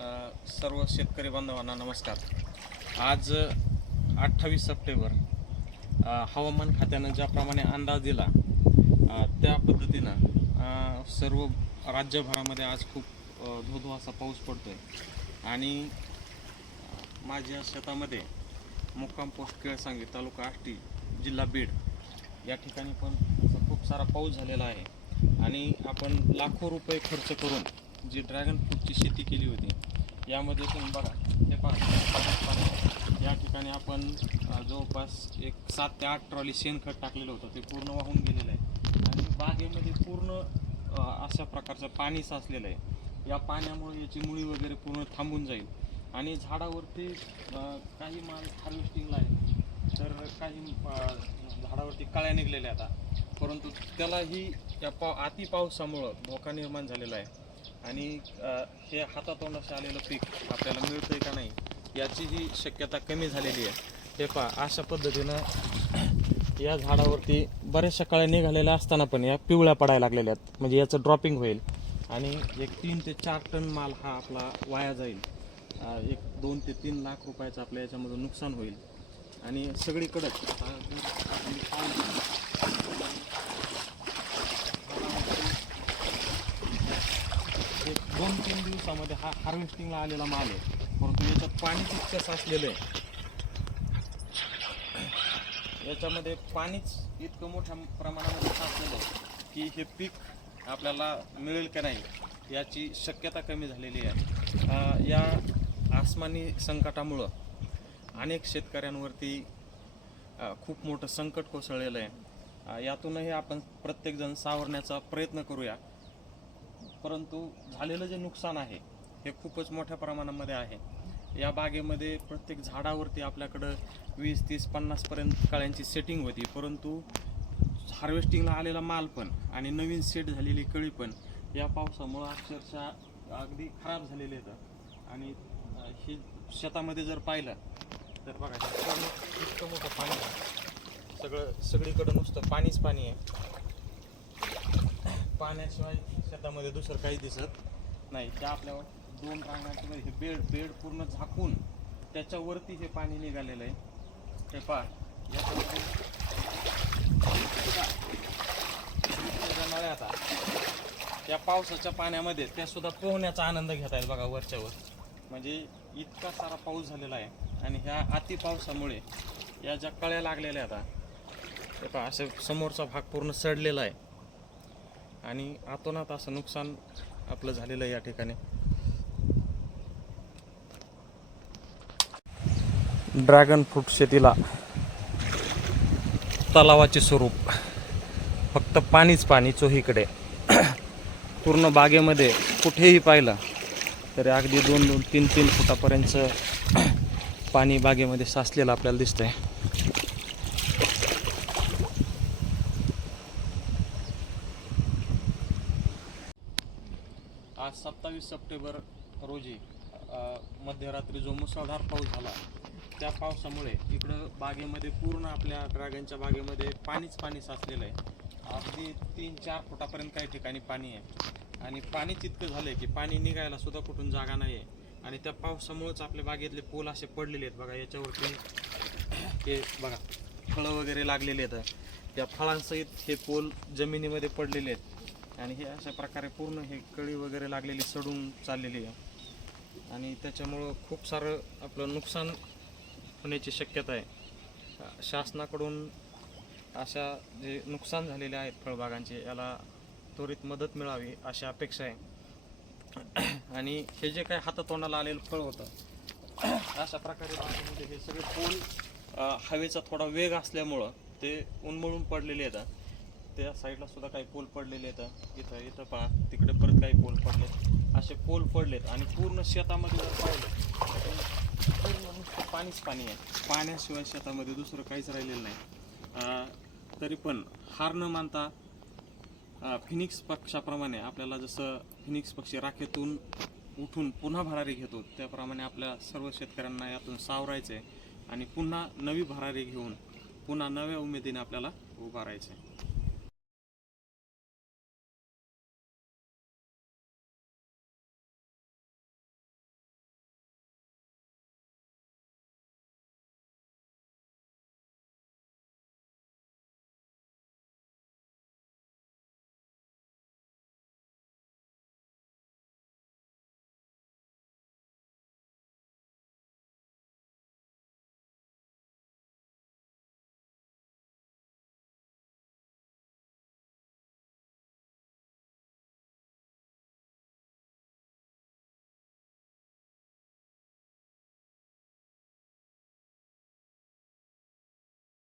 सर्व शेतकरी बांधवांना नमस्कार. आज अठ्ठावीस सप्टेंबर हवामान खात्यानं ज्याप्रमाणे अंदाज दिला त्या पद्धतीनं सर्व राज्यभरामध्ये आज खूप धोधो असा पाऊस पडतोय. आणि माझ्या शेतामध्ये मुक्काम पोस्ट केळसांगी तालुका आष्टी जिल्हा बीड या ठिकाणी पण खूप सारा पाऊस झालेला आहे. आणि आपण लाखो रुपये खर्च करून जी ड्रॅगन फ्रूटची शेती केली होती यामध्ये तुम्ही बघा हे पहा. या ठिकाणी आपण जवळपास एक सात ते आठ ट्रॉली शेणखत टाकलेलं होतं. ते पूर्ण वाहून गेलेलं आहे. आणि बागेमध्ये पूर्ण अशा प्रकारचं पाणी साचलेलं आहे. या पाण्यामुळे याची मुळी वगैरे पूर्ण थांबून जाईल. आणि झाडावरती काही माल हार्वेस्टिंगला आहे. तर काही झाडावरती कळ्या निघलेल्या आता. परंतु त्यालाही या पाव अति पावसामुळं धोका निर्माण झालेला आहे. आणि हे हातातोंडाशी आलेलं पीक आपल्याला मिळतंय का नाही याची जी शक्यता कमी झालेली आहे हे पहा अशा पद्धतीनं या झाडावरती बऱ्याचशा कळ्या निघालेल्या असताना पण या पिवळ्या पडायला लागलेल्या आहेत म्हणजे याचं ड्रॉपिंग होईल आणि एक तीन ते चार टन माल हा आपला वाया जाईल एक दोन ते तीन लाख रुपयाचं आपल्या याच्यामधून नुकसान होईल आणि सगळीकडंच आता जर आपण पाहिलं एक दोन तीन दिवसामध्ये हा हार्वेस्टिंगला आलेला माल आहे. परंतु याच्यात पाणी तितकं साचलेलं आहे. याच्यामध्ये पाणीच इतकं मोठ्या प्रमाणामध्ये साचलेलं आहे की हे पीक आपल्याला मिळेल का नाही याची शक्यता कमी झालेली आहे. या आसमानी संकटामुळं अनेक शेतकऱ्यांवरती खूप मोठं संकट कोसळलेलं आहे. यातूनही आपण प्रत्येकजण सावरण्याचा प्रयत्न करूया. परंतु झालेलं जे नुकसान आहे हे खूपच मोठ्या प्रमाणामध्ये आहे. या बागेमध्ये प्रत्येक झाडावरती आपल्याकडं वीस तीस पन्नासपर्यंत कळ्यांची सेटिंग होती. परंतु हार्वेस्टिंगला आलेला माल पण आणि नवीन सेट झालेली कळी पण या पावसामुळं अक्षरशः अगदी खराब झालेले आहेत. आणि हे शेतामध्ये जर पाहिलं तर बघा इतकं मोठं पाणी आहे. सगळं सगळीकडं नुसतं पाणीच पाणी आहे. पाण्याशिवाय शेतामध्ये दुसरं काही दिसत नाही. त्या आपल्या दोन रांगणाचीमध्ये हे बेड बेड पूर्ण झाकून त्याच्यावरती हे पाणी निघालेलं आहे. हे पहा. नळ्या आता त्या पावसाच्या पाण्यामध्ये त्या सुद्धा पोहण्याचा आनंद घेत आहेत बघा वरच्यावर. म्हणजे इतका सारा पाऊस झालेला आहे आणि ह्या अति पावसामुळे या ज्या कळ्या लागलेल्या आता हे पहा असं समोरचा भाग पूर्ण सडलेला आहे. आणि आतोनात असं नुकसान आपलं झालेलं आहे या ठिकाणी. ड्रॅगन फ्रूट शेतीला तलावाचे स्वरूप. फक्त पाणीच पाणी चोहीकडे. पूर्ण बागेमध्ये कुठेही पाहिलं तरी अगदी दोन दोन तीन तीन फुटापर्यंत पाणी बागेमध्ये साचलेलं आपल्याला दिसतंय आज सत्तावीस सप्टेंबर रोजी मध्यरात्री जो मुसळधार पाऊस झाला त्या पावसामुळे इकडं बागेमध्ये पूर्ण आपल्या ड्रॅगनच्या बागेमध्ये पाणीच पाणी साचलेलं आहे. अगदी तीन चार फुटापर्यंत काही ठिकाणी पाणी आहे. आणि पाणीच इतकं झालं आहे की पाणी निघायला सुद्धा कुठून जागा नाही आहे आणि त्या पावसामुळेच आपल्या बागेतले पोल असे पडलेले आहेत बघा याच्यावरती हे बघा फळं वगैरे लागलेले आहेत. त्या फळांसहित हे पोल जमिनीमध्ये पडलेले आहेत. आणि हे अशा प्रकारे पूर्ण हे कळी वगैरे लागलेली सडून चाललेली आहे. आणि त्याच्यामुळं खूप सारं आपलं नुकसान होण्याची शक्यता आहे. शासनाकडून अशा जे नुकसान झालेले आहेत फळबागांचे याला त्वरित मदत मिळावी अशी अपेक्षा आहे. आणि हे जे काही हातातोंडाला आलेलं फळ होतं अशा प्रकारे बागेमध्ये हे सगळे फूल हवेचा थोडा वेग असल्यामुळं ते उन्मळून पडलेले येतात त्या साईडला सुद्धा काही पोल पडलेले आहेत. इथं इथं पहा तिकडे परत काही पोल पडलेत असे पोल पडलेत आणि पूर्ण शेतामध्ये जर पाहिलं तर पूर्ण नुसतं पाणीच पाणी आहे. पाण्याशिवाय शेतामध्ये दुसरं काहीच राहिलेलं नाही. तरी पण हार न मानता फिनिक्स पक्षाप्रमाणे आपल्याला जसं फिनिक्स पक्षी राखेतून उठून पुन्हा भरारी घेतो त्याप्रमाणे आपल्या सर्व शेतकऱ्यांना यातून सावरायचं आहे आणि पुन्हा नवी भरारी घेऊन पुन्हा नव्या उमेदीने आपल्याला उभारायचं आहे